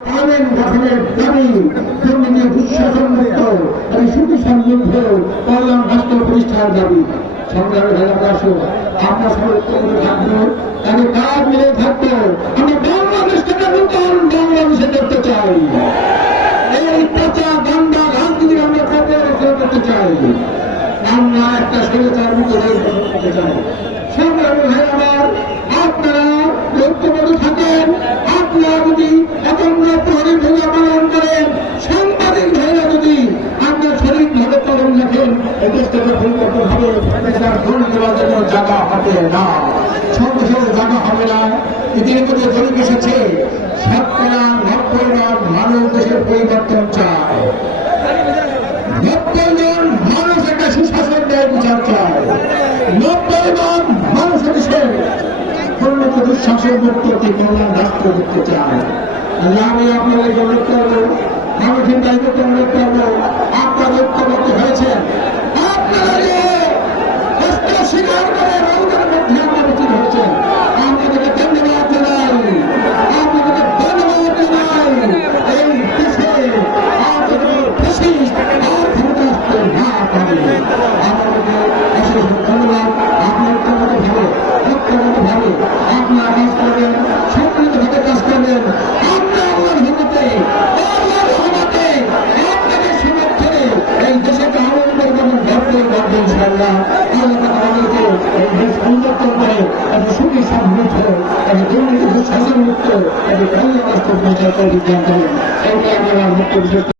আইন গঠনের দাবি দুর্নীতি দুঃশাসন মুক্ত এবং সুখী সমৃদ্ধ কল্যাণ রাষ্ট্র প্রতিষ্ঠার দাবি। সংগ্রামী ভাইরা আসো, আমরা সবাই থাকবো, তাদের কাজ মিলে থাকবো। আমরা বাংলাদেশটাকে নতুন বাংলাদেশে করতে চাই। এই পচা গন্ধা রাজনীতি আমরা করতে চাই। আমরা একটা স্বৈরাচার মুক্ত দেশ গঠন করতে চাই। সংগ্রামী ভাই আমার, আপনারা ঐক্যবদ্ধ থাকেন। আপনারা যদি একান্ন প্রহরীর ভূমিকা পালন করেন, সাংবাদিক ভাইরা যদি আপনার শরীরভাবে কলম রাখেন, এই দেশ থেকে পরিবর্তন হবে। এটা ভুল দেওয়ার জন্য জায়গা হবে না, সর্বশেষ জায়গা হবে না। ইতিমধ্যে জরিপ এসেছে 90% মানুষ দেশের পরিবর্তন চায়। 90% মানুষ একটা সুশাসন দেয় বিচার চায়। 90% মানুষ দেশের দুর্নীতি দুঃশাসন মুক্ত একটি কল্যাণ রাষ্ট্র করতে চায়। আমি আপনাদের অনুরোধ করবো, মানুষের দায়িত্ব অনুরোধ করবো, আপনারা ঐক্যবদ্ধ হয়েছেন। আপনারা যে কষ্ট স্বীকার করে রোগের মধ্যে আপনারা উপস্থিত হয়েছেন, আপনাদেরকে ধন্যবাদ জানাই। আপনাদেরকে ধন্যবাদ জানাই। এই দেশে আপনাদের ফ্যাসিস্ট আর ক্ষমতা আসতে না পারে। আপনাদেরকে অশেষ ধন্যবাদ। আপনি ঐক্যবদ্ধভাবে আপনার কাজ করবেন, সম্মিলিতভাবে কাজ করবেন। আপনাদের সমর্থনে এই দেশকে আরো পরিমাণ ভরপুর করবে ইনশাআল্লাহ। আল্লাহ আমাদেরকে এই দেশ পরিবর্তন করে একটা সুখী সমৃদ্ধ একটা দুর্নীতি শাসন মুক্ত একটা কল্যাণ রাষ্ট্র পরিচালনা করে বিজ্ঞান করেন। এইটা আমার মুখ্য বিষয়।